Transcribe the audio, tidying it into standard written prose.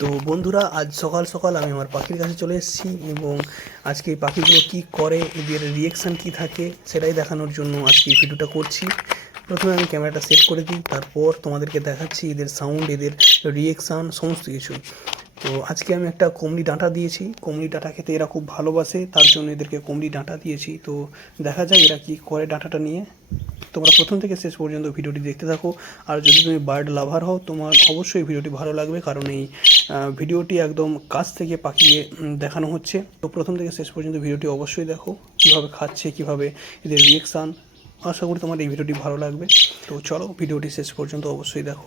তো বন্ধুরা, আজ সকাল সকাল আমি আমার পাখির কাছে চলে এসেছি এবং আজকে এই পাখিগুলো কী করে, এদের রিয়েকশান কী থাকে সেটাই দেখানোর জন্য আজকে এই ভিডিওটা করছি। প্রথমে আমি ক্যামেরাটা সেট করে দিই, তারপর তোমাদেরকে দেখাচ্ছি এদের সাউন্ড, এদের রিয়েকশান সমস্ত কিছু। তো আজকে আমি একটা কুমড়ি ডাঁটা দিয়েছি। কুমড়ি ডাঁটা খেতে এরা খুব ভালোবাসে, তার জন্য এদেরকে কুমড়ি ডাঁটা দিয়েছি। তো দেখা যাক এরা কী করে ডাঁটাটা নিয়ে। তোমরা প্রথম থেকে শেষ পর্যন্ত ভিডিওটি দেখতে থাকো। আর যদি তুমি বার্ড লাভার হও, তোমার অবশ্যই ভিডিওটি ভালো লাগবে, কারণ এই ভিডিওটি একদম কাছ থেকে পাখিয়ে দেখানো হচ্ছে। তো প্রথম থেকে শেষ পর্যন্ত ভিডিওটি অবশ্যই দেখো, কীভাবে খাচ্ছে, কীভাবে এদের রিয়েকশান। আশা করি তোমার এই ভিডিওটি ভালো লাগবে। তো চলো ভিডিওটি শেষ পর্যন্ত অবশ্যই দেখো।